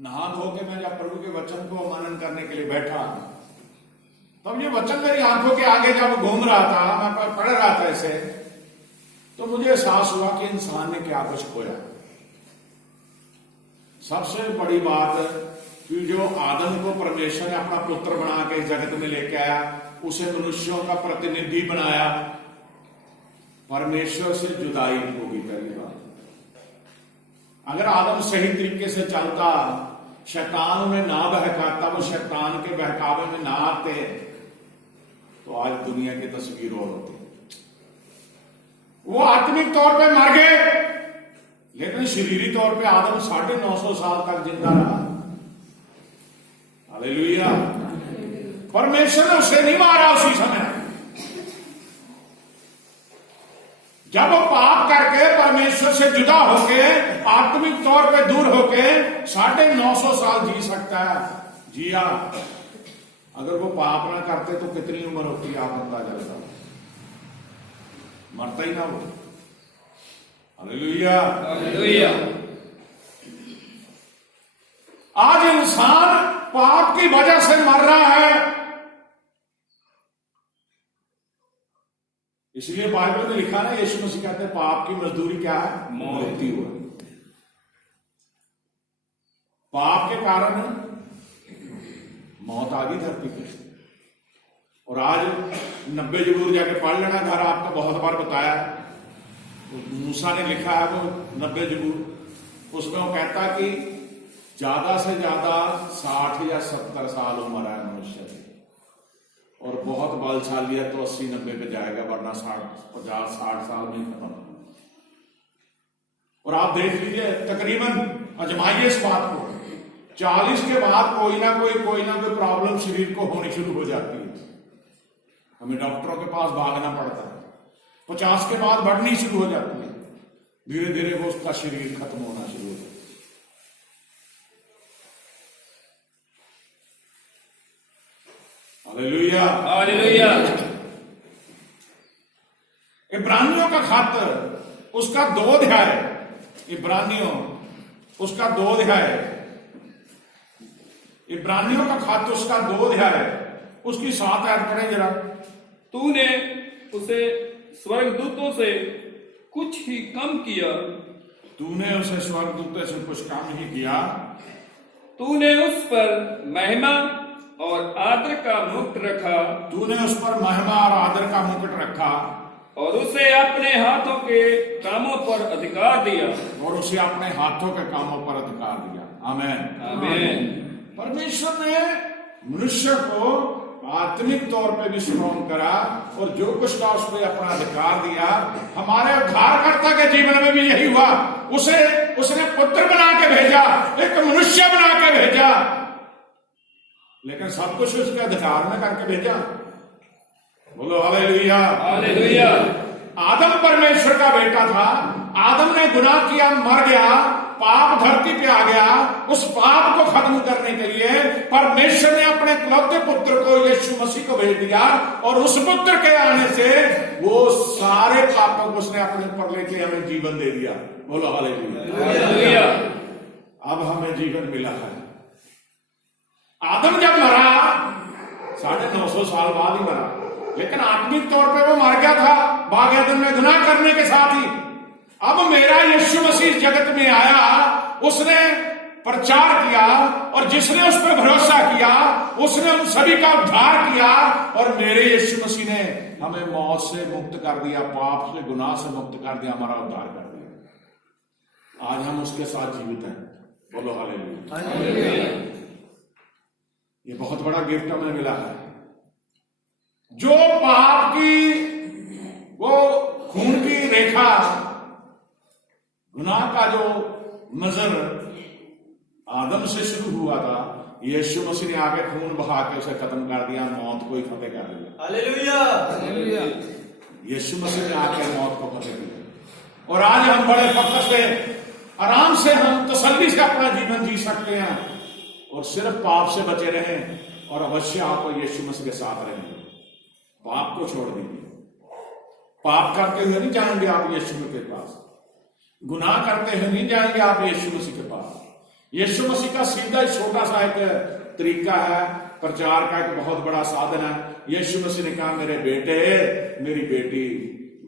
नहा धो के मैं जब प्रभु के वचन को मनन करने के लिए बैठा, तब ये वचन मेरी आंखों के आगे जब घूम रहा था, मैं पढ़ रहा था इसे, तो मुझे एहसास हुआ कि इंसान ने क्या कुछ खोया। सबसे बड़ी बात कि जो आदम को परमेश्वर ने अपना पुत्र बना के इस जगत में लेके आया, उसे मनुष्यों का प्रतिनिधि बनाया, परमेश्वर से जुदाई होगी पहली बात। अगर आदम सही तरीके से चलता, शैतान में ना बहकाता, वो शैतान के बहकावे में ना आते, तो आज दुनिया की तस्वीर और होती। वो आत्मिक तौर पे मर गए, लेकिन शरीरी तौर पे आदम 950 साल तक जिंदा रहा। हालेलुया। परमेश्वर ने उसे नहीं मारा उसी समय। जब वो पाप करके परमेश्वर से जुदा होके, आत्मिक तौर पे दूर होके 950 साल जी सकता है, जिया। अगर वो पाप ना करते तो कितनी उम्र होती, आप अंदाजा लगाओ। मरता ही ना वो। Hallelujah, hallelujah. आज इंसान पाप की वजह से मर रहा है। इसलिए बाइबल में लिखा ना, यीशु मसीह कहते हैं पाप की मजदूरी क्या है? मृत्यु है। पाप के कारण मौत आ गई धरती पे। और आज 90 जबूर जाके पढ़ लेना घर, आपको बहुत बार बताया। मूसा ने लिखा है वो 90 जबूर, उसमें वो कहता कि ज्यादा से ज्यादा 60 या 70 साल उम्र है मनुष्य की, और बहुत बलशाली है तो 80-90 पे जाएगा, वरना 50-60 साल में खत्म। और आप देख लीजिए, तकरीबन अजमाइए इस बात को, 40 के बाद कोई ना कोई प्रॉब्लम शरीर को होनी शुरू हो जाती है। हमें डॉक्टरों के पास भागना पड़ता है। 50 के बाद बढ़नी शुरू हो जाती है, धीरे धीरे वो उसका शरीर खत्म होना शुरू हो जाता है। Hallelujah, hallelujah. इब्रानियों का खत उसका 2 अध्याय, इब्रानियों उसका 2 अध्याय, इब्रानियों का खत उसका 2 अध्याय, उसकी 7 आयत पढ़े जरा। तूने उसे स्वर्गदूतों से कुछ ही कम किया, तूने उसे स्वर्गदूतों से कुछ कम ही किया। तूने उस पर महिमा और आदर का मुकुट रखा, तूने उस पर महिमा और आदर का मुकुट रखा, और उसे अपने हाथों के कामों पर अधिकार दिया, और उसे अपने हाथों के कामों पर अधिकार दिया। आमीन, आमीन। परमेश्वर ने मनुष्य को आत्मिक तौर पे भी स्ट्रॉन्ग करा, और जो कुछ था उसने अपना अधिकार दिया। हमारे उद्धारकर्ता के जीवन में भी यही हुआ। उसने पुत्र बना के भेजा, एक मनुष्य बना के भेजा, लेकिन सब कुछ उसके अधिकार में करके भेजा। बोलो हालेलुया, हालेलुया। आदम परमेश्वर का बेटा था। आदम ने गुनाह किया, मर गया, पाप धरती पे आ गया। उस पाप को खत्म करने के लिए परमेश्वर ने अपने इकलौते पुत्र को, यीशु मसीह को भेज दिया, और उस पुत्र के आने से वो सारे पापों को उसने अपने ऊपर लेके हमें जीवन दे दिया। बोलो हालेलुया। अब हमें जीवन मिला है। आदम जब मरा 950 साल बाद ही मरा, लेकिन आत्मिक तौर पे वो मर गया था बाग एदन में गुनाह करने के साथ ही। अब मेरा यीशु मसीह जगत में आया, उसने प्रचार किया, और जिसने उस पर भरोसा किया उसने उन सभी का उद्धार किया, और मेरे यीशु मसीह ने हमें मौत से मुक्त कर दिया, पाप से, गुनाह से मुक्त कर दिया, हमारा उद्धार कर दिया। आज हम उसके साथ जीवित हैं। बोलो हालेलुया। ये बहुत बड़ा गिफ्ट हमें मिला है। जो पाप की वो खून की रेखा, गुनाह का जो नजर आदम से शुरू हुआ था, यीशु मसीह ने आगे खून बहा के उसे खत्म कर दिया, मौत को ही फतेह कर दिया। Hallelujah, hallelujah. यीशु मसीह ने आके मौत को फतेह किया, और आज हम बड़े फख्र से, आराम से, हम तसल्ली से अपना जीवन जी सकते हैं, और सिर्फ पाप से बचे रहें, और अवश्य आप यीशु मसीह के साथ रहेंगे। पाप को छोड़ दीजिए। पाप करते हुए नहीं जाएंगे आप यीशु के पास, गुनाह करते हुए नहीं जाएंगे आप यीशु मसीह के पास। यीशु मसीह का सीधा छोटा सा एक तरीका है, प्रचार का एक बहुत बड़ा साधन है। यीशु मसीह ने कहा, मेरे बेटे मेरी बेटी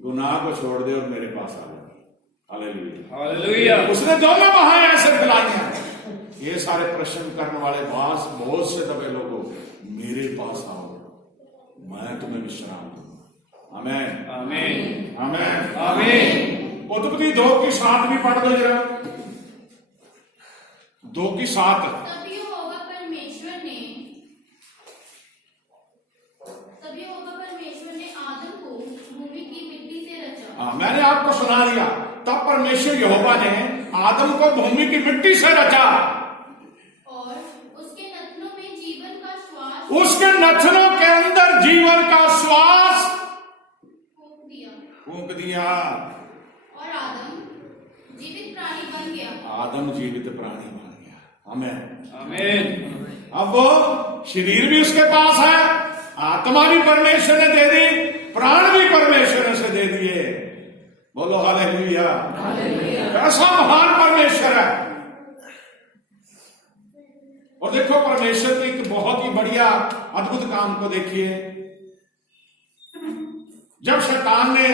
गुनाह को छोड़ दे और मेरे पास आ जाओ। Hallelujah, hallelujah. उसने दोनों वहां ऐसे खिलाई हैं। ये सारे प्रश्न करने वाले बहुत से दबे लोगों, मेरे पास आओ, मैं तुम्हें विश्राम दूंगा। आमीन, आमीन, आमीन, आमीन। उत्पत्ति 2:7 भी पढ़ दो जरा। 2:7। तब यहोवा परमेश्वर ने आदम को भूमि की मिट्टी से रचा। हाँ, मैंने आपको सुना दिया। तब परमेश्वर यहोवा ने आदम को भूमि की मिट्टी से रचा और उसके नथनों में जीवन का श्वास उसके नथनों के अंदर जीवन का श्वास फूंक दिया और आदम जीवित प्राणी बन गया। आदम जीवित प्राणी बन गया। आमीन, आमीन। अब वो शरीर भी उसके पास है, आत्मा भी परमेश्वर ने दे दी, प्राण भी परमेश्वर ने से दे दिए। बोलो हालेलुया, ऐसा महान परमेश्वर है। और देखो परमेश्वर के एक बहुत ही बढ़िया अद्भुत काम को देखिए। जब शैतान ने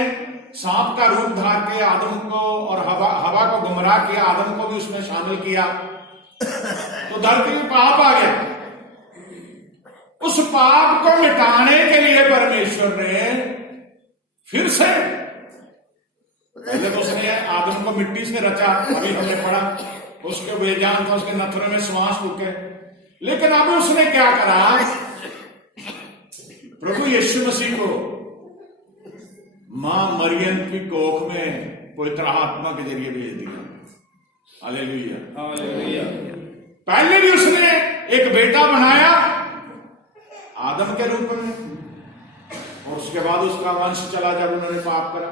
सांप का रूप धार के आदम को और हवा को गुमराह किया, आदम को भी उसमें शामिल किया, तो धरती में पाप आ गया। उस पाप को मिटाने के लिए परमेश्वर ने फिर से, पहले तो उसने आदम को मिट्टी से रचा, अभी हमने पढ़ा, उसके बेजान था, उसके नथनों में श्वास फूके। लेकिन अब उसने क्या करा, प्रभु यीशु मसीह को मां मरियम की कोख में पवित्र आत्मा के जरिए भेज दिया। Hallelujah, hallelujah. पहले भी उसने एक बेटा बनाया आदम के रूप में, और उसके बाद उसका वंश चला जब उन्होंने पाप करा।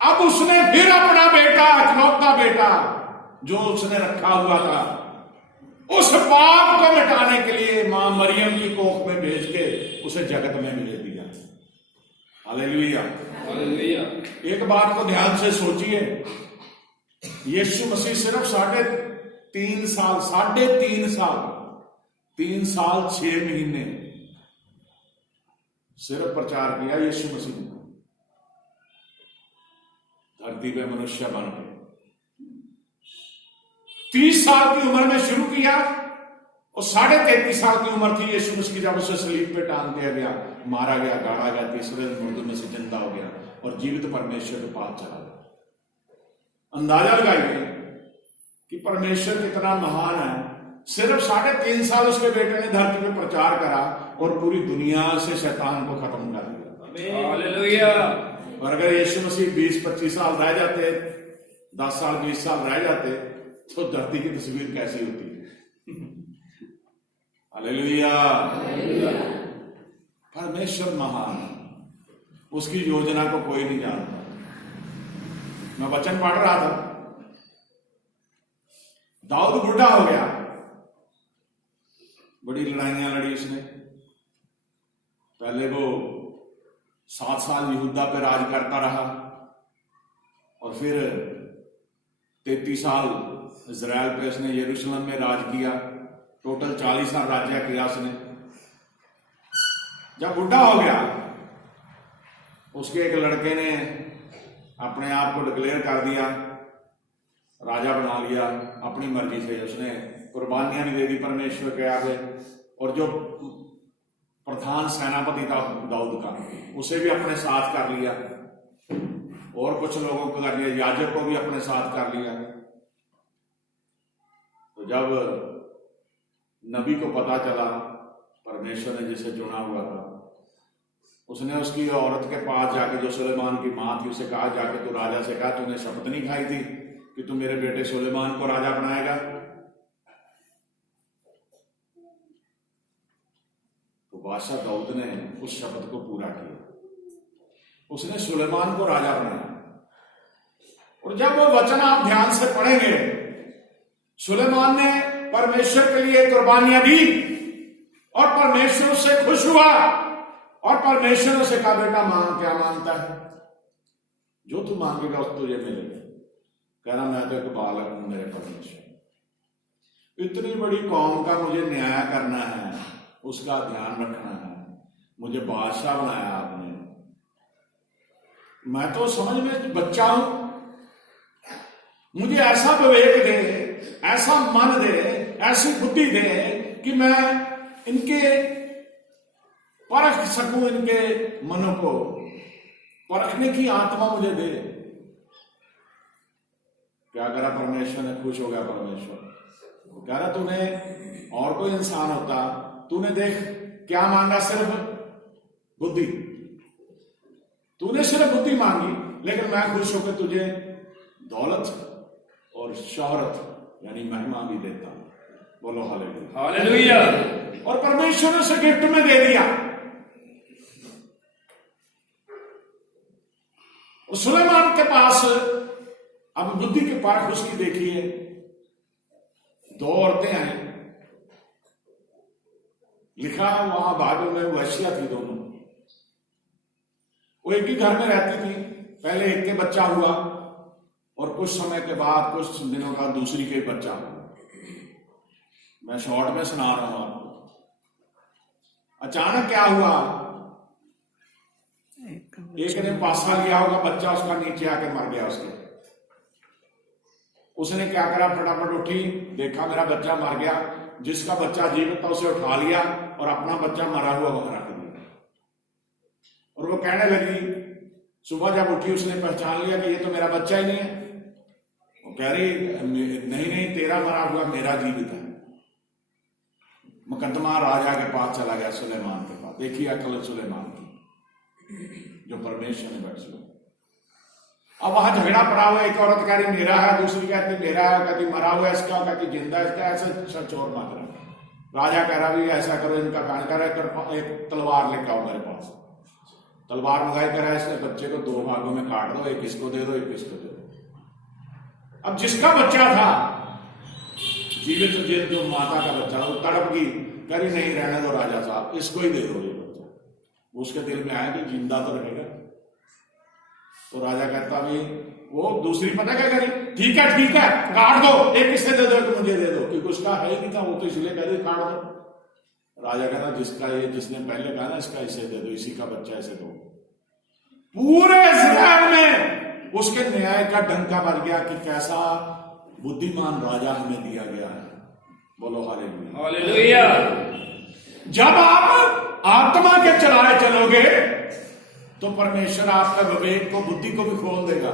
अब उसने फिर अपना बेटा, इकलौता बेटा जो उसने रखा हुआ था, उस पाप को मिटाने के लिए मां मरियम की कोख में भेज के उसे जगत में भेज दिया। Hallelujah, hallelujah. एक बात को ध्यान से सोचिए, यीशु मसीह सिर्फ 3.5 साल 3 साल 6 महीने सिर्फ प्रचार किया यीशु मसीह ने धरती पे मनुष्य बन के। 30 साल की उम्र में शुरू किया और 33.5 साल की उम्र थी यीशु मसीह की जब उसे सलीब पे टांग दिया गया, मारा गया, गाड़ा गया, तीसरे दिन मुर्दों में से जिंदा हो गया और जीवित परमेश्वर के पास चला गया। अंदाजा लगाइए कि परमेश्वर कितना महान है। सिर्फ 3.5 साल उसके बेटे ने धरती में प्रचार करा और पूरी दुनिया से शैतान को खत्म कर दिया। हालेलुया। और अगर यीशु मसीह 20-25 साल रह जाते, 10 साल 20 साल रह जाते, तो धरती की तस्वीर कैसी होती। हालेलुया। परमेश्वर महान है, उसकी योजना को कोई नहीं जानता। मैं वचन पढ़ रहा था, दाऊद बूढ़ा हो गया, बड़ी लड़ाइयां लड़ी उसने। पहले वो 7 साल यहूदा पे राज करता रहा और फिर 33 साल इजराइल पे उसने यरूशलेम में राज किया। टोटल 40 साल राज्य किया उसने। जब बुढ़ा हो गया, उसके एक लड़के ने अपने आप को डिक्लेयर कर दिया, राजा बना लिया अपनी मर्जी से। उसने कुर्बानियां भी दे दी परमेश्वर के आगे, और जो प्रधान सेनापति था दाऊद का, उसे भी अपने साथ कर लिया, और कुछ लोगों को कर लिया, याजक को भी अपने साथ कर लिया। तो जब नबी को पता चला परमेश्वर ने जिसे चुना हुआ था, उसने उसकी औरत के पास जाके, जो सुलेमान की मां थी, उसे कहा जाके तू राजा से कहा, तूने शपथ नहीं खाई थी कि तू मेरे बेटे सुलेमान को राजा बनाएगा? तो बादशाह दाऊद ने उस शपथ को पूरा किया, उसने सुलेमान को राजा बनाया। और जब वो वचन आप ध्यान से पढ़ेंगे, सुलेमान ने परमेश्वर के लिए कुर्बानियां दी और परमेश्वर उससे खुश हुआ, और परमेश्वर उसे कहा, बेटा मांग, क्या मांगता है? जो तू मांगेगा उस तुझे मिलेगा। कह रहा, मैं तो एक बालक हूं मेरे परमेश्वर, इतनी बड़ी कौम का मुझे न्याय करना है, उसका ध्यान रखना है, मुझे बादशाह बनाया आपने। मैं तो समझ में बच्चा हूं, मुझे ऐसा विवेक दे, ऐसा मन दे, ऐसी बुद्धि दे कि मैं इनके परख सकूं, इनके मनों को परखने की आत्मा मुझे दे। क्या करा परमेश्वर ने? खुश हो गया परमेश्वर, कह रहा तूने और कोई इंसान होता, तूने देख क्या मांगा, सिर्फ बुद्धि। तूने सिर्फ बुद्धि मांगी, लेकिन मैं खुश होकर तुझे दौलत और शोहरत यानी महिमा भी देता। बोलो हालेलुया, हालेलुया। और परमेश्वर ने उसे गिफ्ट में दे दिया। सुलेमान के पास अब बुद्धि के पाठ उसकी देखिए, दो औरतें आई, लिखा वहां बाइबल में वैश्या थी दोनों, वो एक ही घर में रहती थी। पहले एक के बच्चा हुआ और कुछ समय के बाद, कुछ दिनों बाद दूसरी के बच्चा हुआ। मैं शॉर्ट में सुना रहा हूं आपको। अचानक क्या हुआ, एक ने पासा लिया होगा बच्चा, उसका नीचे आके मर गया उसके। उसने क्या करा, फटाफट उठी, देखा मेरा बच्चा मर गया, जिसका बच्चा जीवित था उसे उठा लिया और अपना बच्चा मरा हुआ वहां रख दिया। और वो कहने लगी, सुबह जब उठी उसने पहचान लिया कि ये तो मेरा बच्चा ही नहीं है। वो कह रही नहीं नहीं, तेरा मरा हुआ मेरा जीवित है। मुकदमा राजा के पास चला गया, सुलेमान के पास। देखिए अकल सुलेमान की, जो परमेश्वर ने बख्शी। अब वहां झगड़ा पड़ा हुआ, एक औरत कह रही मेरा है, दूसरी कहती मेरा है, कहती मरा हुआ इसका, कहती जिंदा इसका, ऐसे चोर मत रहा। राजा कह रहा भी ऐसा करो, इनका कान कर, एक तलवार लेकर आओ मेरे पास। तलवार मंगाई करा, इसके बच्चे को दो भागों में काट दो, एक इसको दे दो, एक इसको दे दो। अब जिसका बच्चा था जीवित, जो माता का बच्चा, वो तड़प गई, कह रही नहीं रहने दो राजा साहब, इसको ही दे दो ये बच्चा। उसके दिल में आया कि जिंदा तो रहेगा। तो राजा कहता भी, वो दूसरी पता क्या करी, ठीक है काट दो, एक इसे दे दो, एक मुझे दे दो, क्योंकि उसका है ही नहीं था, वो तो इसलिए कह रही काट दो। राजा कहता जिसका ये, जिसने पहले कहा ना इसका इसे दे दो, इसी का बच्चा इसे दो। पूरे इस्राएल में उसके न्याय का डंका बज गया कि कैसा बुद्धिमान राजा हमें दिया गया है। बोलो हालेलुया, हालेलुया। जब आप आत्मा के चलाए चलोगे तो परमेश्वर आपका विवेक को, बुद्धि को भी खोल देगा।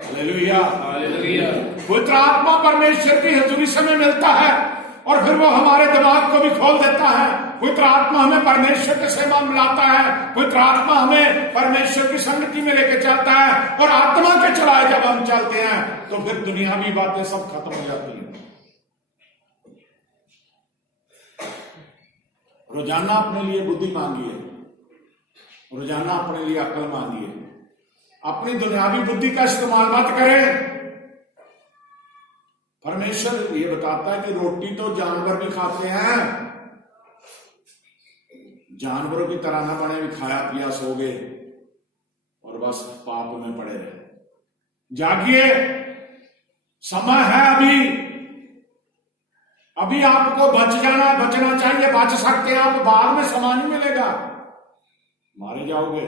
Hallelujah, hallelujah. पवित्र आत्मा परमेश्वर की हजूरी से में मिलता है और फिर वो हमारे दिमाग को भी खोल देता है। पवित्र आत्मा हमें परमेश्वर के सेवा में लाता है, पवित्र आत्मा हमें परमेश्वर की संगति में लेके चलता है। और आत्मा के चलाए जब हम चलते हैं तो फिर दुनियावी बातें सब खत्म हो जाती हैं। रोजाना अपने लिए बुद्धि मांगिए, रोजाना अपने लिए अक्ल मांगिए। अपनी दुनियावी बुद्धि का इस्तेमाल मत करें। परमेश्वर ये बताता है कि रोटी तो जानवर भी खाते हैं, जानवरों की तरह ना बने, भी खाया पिया सो गए और बस पाप में पड़े रहे। जागिए, समय है अभी आपको बचना चाहिए, बच सकते हैं आप, बाद में समय नहीं मिलेगा, मारे जाओगे।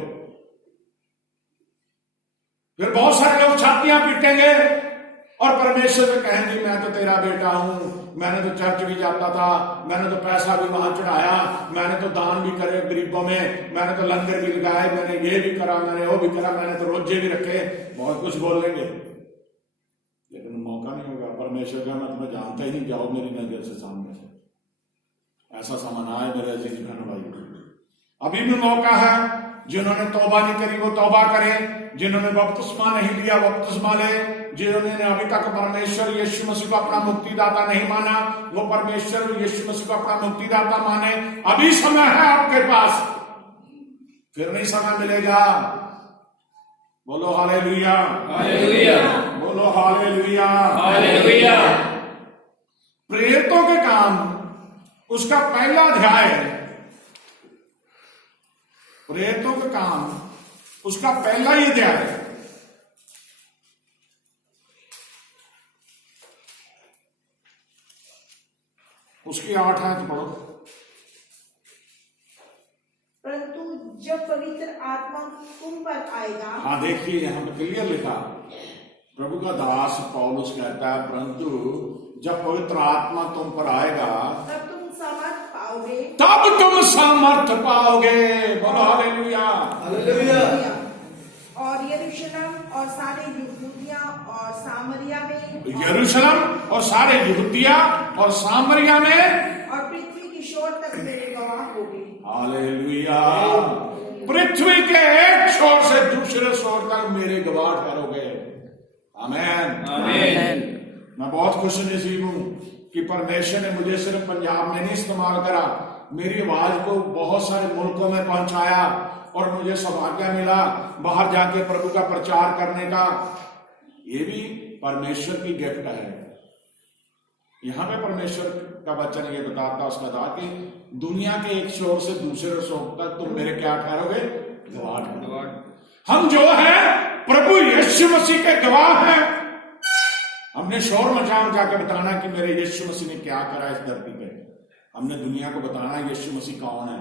फिर बहुत सारे लोग छातियां पीटेंगे और परमेश्वर से कहेंगे मैं तो तेरा बेटा हूं, मैंने तो चर्च भी जाता था, मैंने तो पैसा भी वहां चढ़ाया, मैंने तो दान भी करे गरीबों में, मैंने तो लंगर भी लगाए, मैंने ये भी करा, मैंने वो भी करा, मैंने तो रोजे भी रखे। बहुत कुछ बोल लेंगे लेकिन मौका नहीं होगा। परमेश्वर का मैं तुम्हें जानता ही नहीं, जाओ मेरी नजर से सामने से। ऐसा सामान आए मेरे अजीज बहन भाई, अभी भी मौका है। जिन्होंने तौबा नहीं करी वो तौबा करें, जिन्होंने बपतिस्मा नहीं लिया बपतिस्मा ले, जिन्होंने अभी तक परमेश्वर यीशु मसीह को अपना मुक्तिदाता नहीं माना वो परमेश्वर यीशु मसीह को अपना मुक्तिदाता माने। अभी समय है आपके पास, फिर नहीं समय मिलेगा। बोलो हालेलुया, हालेलुया, बोलो हालेलुया, हालेलुया। प्रेरितों के काम उसका पहला अध्याय है। प्रेरितों का काम उसका पहला ही अध्याय है। उसकी 8 आयत पढ़ो। परंतु जब पवित्र आत्मा तुम पर आएगा, हाँ देखिए यहाँ पे क्लियर लिखा, प्रभु का दास पौलुस कहता है परंतु जब पवित्र आत्मा तुम पर आएगा तब तुम सामर्थ पाओगे, तब तुम सामर्थ पाओगे। बोलो हालेलुया। और यरूशलेम और सारे यहूदिया और सामरिया में, यरूशलेम और सारे यहूदिया और सामरिया में और पृथ्वी की छोर तक मेरे गवाह होगे। हालेलुया। पृथ्वी के एक छोर से दूसरे छोर तक मेरे गवाह ठहरोगे। आमीन आमीन। मैं बहुत खुश नसीब हूं कि परमेश्वर ने मुझे सिर्फ पंजाब में नहीं इस्तेमाल करा, मेरी आवाज को बहुत सारे मुल्कों में पहुंचाया और मुझे सौभाग्य मिला बाहर जाके प्रभु का प्रचार करने का। ये भी परमेश्वर की गिफ्ट है। यहां पे परमेश्वर का वचन ये बताता उसका था कि दुनिया के एक छोर से दूसरे छोर तक तुम मेरे क्या ठहरोगे? गवाह ठहरोगे। हम जो है प्रभु यीशु मसीह के गवाह हैं। हमने शोर मचा के बताना कि मेरे यीशु मसीह ने क्या करा इस धरती पे। हमने दुनिया को बताना यीशु मसीह कौन है,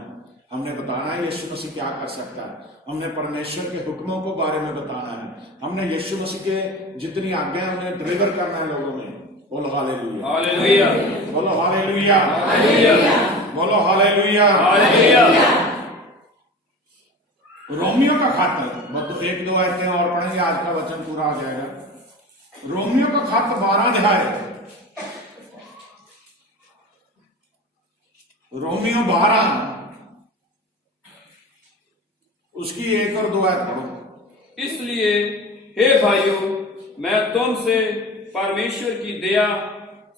हमने बताना है यीशु मसीह क्या कर सकता है, हमने परमेश्वर के हुक्मों को बारे में बताना है, हमने यीशु मसीह के जितनी आज्ञा है उन्हें डिलीवर करना है लोगों में। बोलो हालेलुया, हालेलुया, बोलो हालेलुया, हालेलुया, बोलो हालेलुया, हालेलुया। रोमियो का खत, मतलब 1-2 आयतें और पढ़ेंगे, आज का वचन पूरा हो जाएगा। रोमियो का खत 12 अध्याय, रोमियो 12 उसकी 1 और 2 आयत पढ़ो। इसलिए हे भाइयों, मैं तुमसे परमेश्वर की दया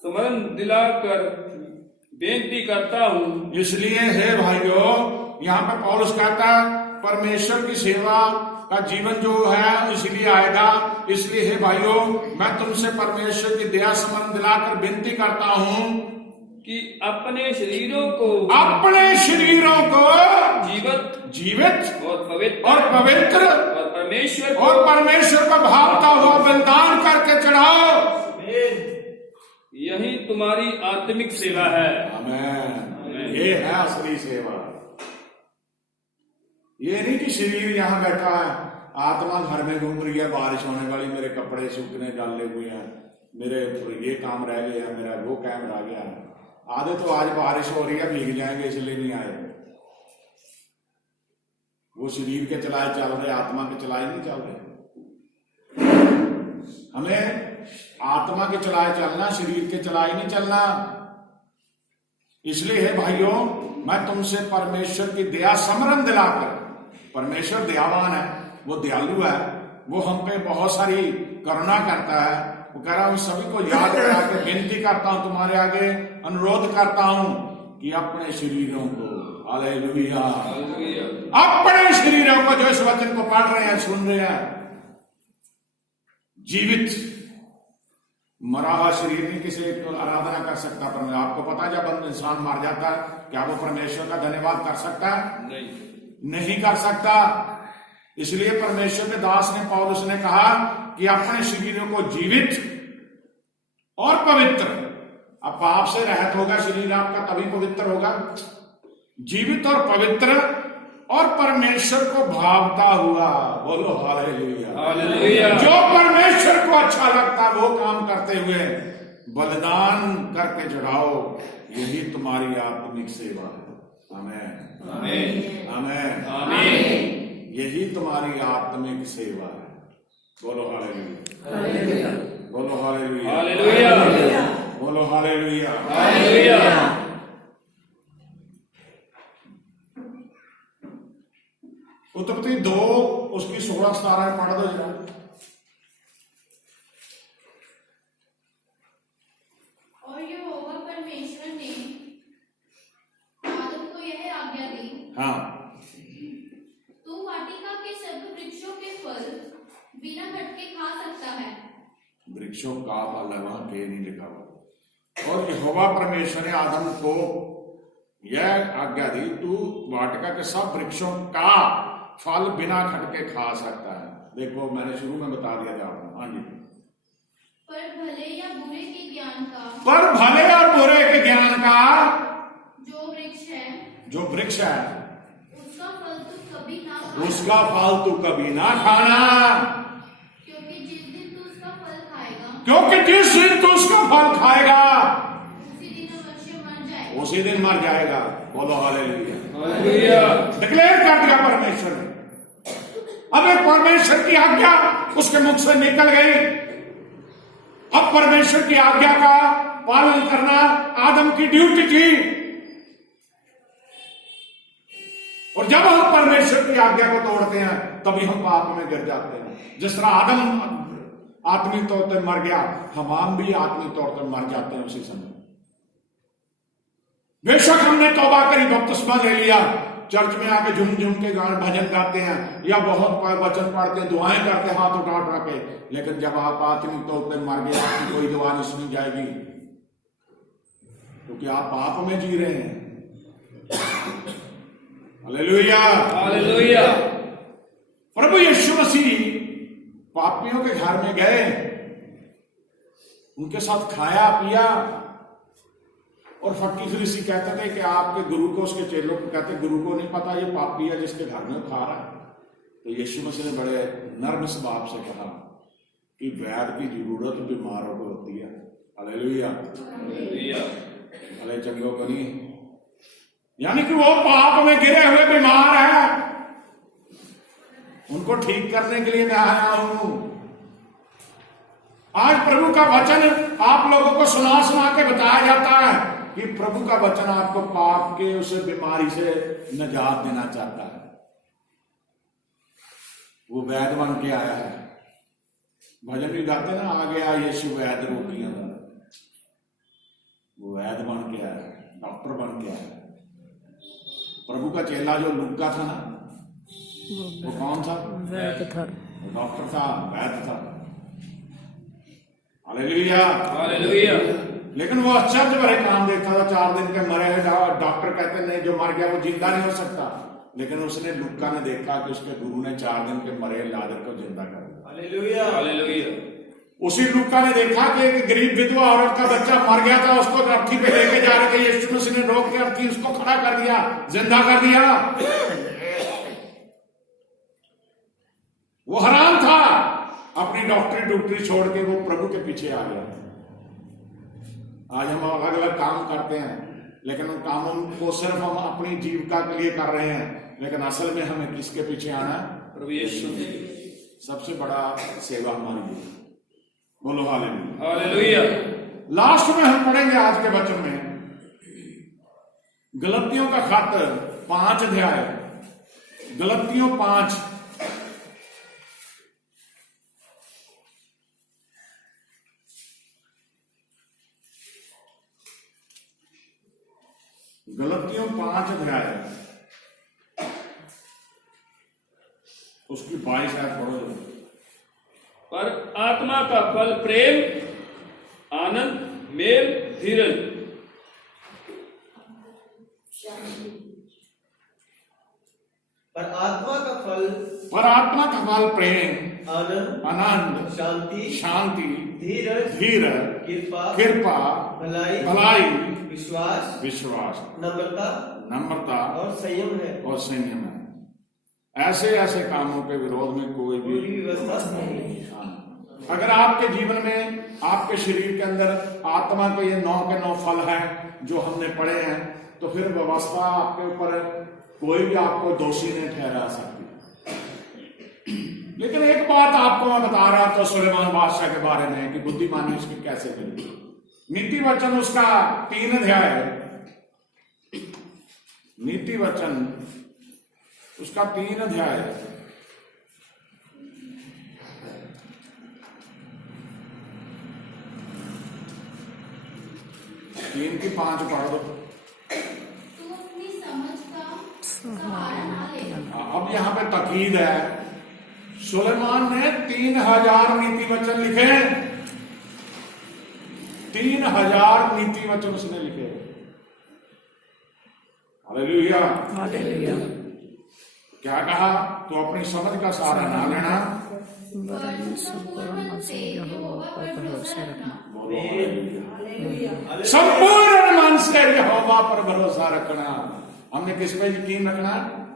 स्मरण दिलाकर बेनती करता हूँ। इसलिए हे भाइयों, यहाँ पे पौलुस कहता है परमेश्वर की सेवा का जीवन जो है इसलिए आएगा। इसलिए हे भाइयों, मैं तुमसे परमेश्वर की दया स्मरण दिलाकर विनती करता हूँ कि अपने शरीरों को जीवित और पवित्र और परमेश्वर को भावता हुआ बलिदान करके चढ़ाओ। यही तुम्हारी आत्मिक सेवा है। आमीन। ये है असली सेवा। ये नहीं कि शरीर यहाँ बैठा है, आत्मा घर में घूम रही है, बारिश होने वाली, मेरे कपड़े सूखने डाले हुए हैं, मेरे ये काम रह गया, मेरा वो काम रह गया। आधे तो आज बारिश हो रही है, भीग जाएंगे इसलिए नहीं आए। वो शरीर के चलाए चल रहे, आत्मा के चलाए नहीं चल रहे। हमें आत्मा के चलाए चलना, शरीर के चलाए नहीं चलना। इसलिए है भाइयों, मैं तुमसे परमेश्वर की दया स्मरण दिलाकर, परमेश्वर दयावान है, वो दयालु है, वो हम पे बहुत सारी करुणा करता है। वो कह रहा हूं सभी को याद करा के विनती करता हूं, तुम्हारे आगे अनुरोध करता हूं कि अपने शरीरों को, हालेलुया, अपने शरीरों को, जो इस वचन को पढ़ रहे हैं, सुन रहे हैं, जीवित, मरा हुआ शरीर नहीं किसी को आराधना कर सकता। पर आपको पता है जब इंसान मर जाता है, क्या वो परमेश्वर का धन्यवाद कर सकता है? नहीं कर सकता। इसलिए परमेश्वर के दास ने, पौलुस ने कहा कि अपने शरीरों को जीवित और पवित्र, अब पाप से रहित होगा शरीर आपका तभी पवित्र होगा, जीवित और पवित्र और परमेश्वर को भावता हुआ। बोलो हालेलुया, हालेलुया। जो परमेश्वर को अच्छा लगता वो काम करते हुए बलिदान करके चढ़ाओ, यही तुम्हारी आत्मिक सेवा है। आमीन, आमीन, आमीन, आमीन। यही तुम्हारी आत्मिक सेवा है। बोलो हालेलुया, बोलो हालेलुया, हालेलुया, बोलो हालेलुया, हालेलुया। उत्पत्ति 2 उसकी 16-17 पढ़ दो जरा। और यहोवा परमेश्वर ने आदम को यह आज्ञा दी, हाँ, तू वाटिका के सब वृक्षों के फल बिना भटके खा सकता है। वृक्षों का फल वहां के नहीं लिखा हुआ। और यहोवा परमेश्वर ने आदम को यह आज्ञा दी, तू वाटिका के सब वृक्षों का फल बिना खटके खा सकता है। देखो मैंने शुरू में बता दिया था आपको। हाँ जी, पर भले या बुरे के ज्ञान का, पर भले और बुरे के ज्ञान का जो वृक्ष है उसका फल तू कभी ना खाना, खाना, क्योंकि जिस दिन तू उसका फल खाएगा उसी दिन मर जाएगा। बोलो हालेलुया। हालेलुया। डिक्लेयर कर दिया परमेश्वर ने। अब एक परमेश्वर की आज्ञा उसके मुख से निकल गई। अब परमेश्वर की आज्ञा का पालन करना आदम की ड्यूटी थी। और जब हम परमेश्वर की आज्ञा को तोड़ते हैं तभी हम पाप में गिर जाते हैं। जिस तरह आदम आत्मिक तौर पर मर गया, हम भी आत्मिक तौर पर मर जाते हैं उसी समय। बेशक हमने तौबा करी, बपतिस्मा ले लिया, चर्च में आके झूम झूम के गान भजन गाते हैं या बहुत वचन पढ़ते हैं, दुआएं करते हैं हाथ उठा उठा के, लेकिन जब आप आत्मिक तौर पर मर गए आपकी कोई दुआ नहीं सुनी जाएगी, क्योंकि आप पाप में जी रहे हैं। हालेलुया। हालेलुया। प्रभु यीशु मसीह पापियों के घर में गए, उनके साथ खाया पिया, और फकीर फरीसी कहते थे कि आपके गुरु को, उसके चेलों को कहते, गुरु को नहीं पता ये पापी है जिसके घर में खा रहा है। तो यीशु मसीह ने बड़े नर्म स्वभाव से कहा कि वैद्य की जरूरत बीमारों को होती है। हालेलुया। भले चंगों को नहीं। यानी कि वो पाप में गिरे हुए बीमार है, उनको ठीक करने के लिए मैं आया हूं। आज प्रभु का वचन आप लोगों को सुना सुना के बताया जाता है कि प्रभु का वचन आपको पाप के उस बीमारी से निजात देना चाहता है। वो वैद्य बन के आया है। भजन भी गाते ना, आ गया यीशु वैद्य रोगियों का। वो वैद्य बन के आया, डॉक्टर बन के आया। प्रभु का चेला जो लुक्का था ना, वो कौन था? वैद्य था। डॉक्टर था, वैद्य था। हालेलुया। हालेलुया। लेकिन वो आश्चर्य भरे काम देखता था। 4 दिन के मरे हैं, डॉक्टर कहते नहीं जो मर गया वो जिंदा नहीं हो सकता, लेकिन उसने लुक्का ने देखा कि उसके गुरु ने 4 दिन के मरे लाजर को जिंदा कर दिया। हालेलुया। हालेलुया। उसी लुक्का ने देखा कि एक गरीब विधवा औरत का बच्चा मर गया था, उसको अर्थी पे लेके जा रहे थे, यीशु मसीह ने रोक के अर्थी उसको खड़ा कर दिया, जिंदा कर दिया। वो हैरान था, अपनी डॉक्टरी छोड़ के वो प्रभु के पीछे आ गया। आज हम अलग अलग काम करते हैं, लेकिन उन कामों को सिर्फ हम अपनी जीविका के लिए कर रहे हैं, लेकिन असल में हमें किसके पीछे आना है? प्रभु यीशु। सबसे बड़ा सेवा हमारी है। बोलो हालेलुया। हालेलुया। लास्ट में हम पढ़ेंगे आज के वचन में गलतियों का खत 5 अध्याय, गलतियों 5। गलतियों 5 अध्याय उसकी 22 आयत पढ़ो। पर आत्मा का फल प्रेम, आनंद, मेल, धीरज। पर आत्मा का फल प्रेम, आनंद, शांति, धीरज, कृपा, भलाई, विश्वास, नम्रता और संयम है। ऐसे ऐसे कामों के विरोध में कोई भी व्यवस्था नहीं। अगर आपके जीवन में, आपके शरीर के अंदर आत्मा के ये 9 के 9 फल हैं जो हमने पढ़े हैं, तो फिर व्यवस्था आपके ऊपर कोई भी आपको दोषी नहीं ठहरा सकती। लेकिन एक बात आपको मैं बता रहा था सुलेमान बादशाह के बारे में कि बुद्धिमानी उसकी कैसे मिली। नीति वचन उसका 3 अध्याय, नीति वचन उसका 3 अध्याय, तीन की 5 पढ़ दो। तू अपनी समझ का सहारा ना ले। अब यहाँ पे तकीद है, सुलेमान ने 3000 नीति वचन लिखे, 3000 नीति वचन उसने लिखे। हालेलुया। हालेलुया। क्या कहा? तो अपनी समझ का सहारा ना लेना, वरन संपूर्ण मन से यहोवा पर भरोसा रखना। संपूर्ण मन से यहोवा पर भरोसा रखना। हमने किस पे यकीन रखना?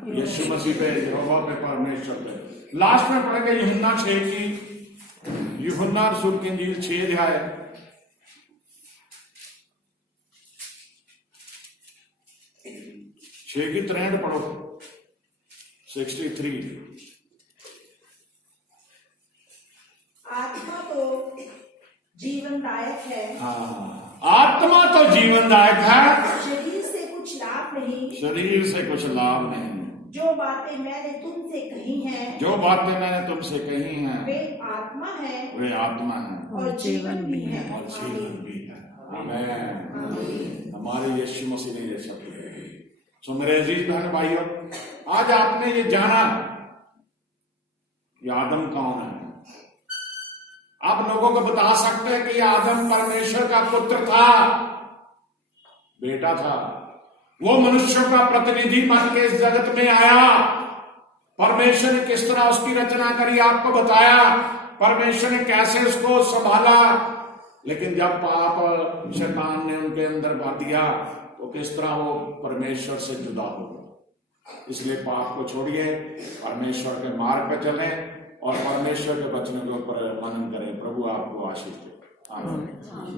यीशु मसीह पे, यहोवा पे, परमेश्वर पे। लास्ट में पढ़ेंगे यूहन्ना 6 की, यूहन्ना रसूल की इंजील 6 अध्याय 6 की 63 पढ़ो, 63। आत्मा तो जीवनदायक है, हाँ, आत्मा तो जीवनदायक है, शरीर से कुछ लाभ नहीं। शरीर से कुछ लाभ नहीं। जो बातें मैंने तुमसे कही हैं, जो बातें मैंने तुमसे कही हैं, वे आत्मा है वे आत्मा है और जीवन भी है। और जीवन भी है। आमीन। हमारे यीशु मसीह ने ये सब किया। सो मेरे अजीज बहन भाइयों, आज आपने ये जाना ये आदम कौन है। आप लोगों को बता सकते हैं कि ये आदम परमेश्वर का पुत्र था, बेटा था। वो मनुष्यों का प्रतिनिधि बन के इस जगत में आया। परमेश्वर ने किस तरह उसकी रचना करी आपको बताया, परमेश्वर ने कैसे उसको संभाला। लेकिन जब पाप शैतान ने उनके अंदर भर दिया तो किस तरह वो परमेश्वर से जुदा हो गया। इसलिए पाप को छोड़िए, परमेश्वर के मार्ग पर चलें और परमेश्वर के वचनों के ऊपर मनन करें। प्रभु आपको आशीष दे। आमीन।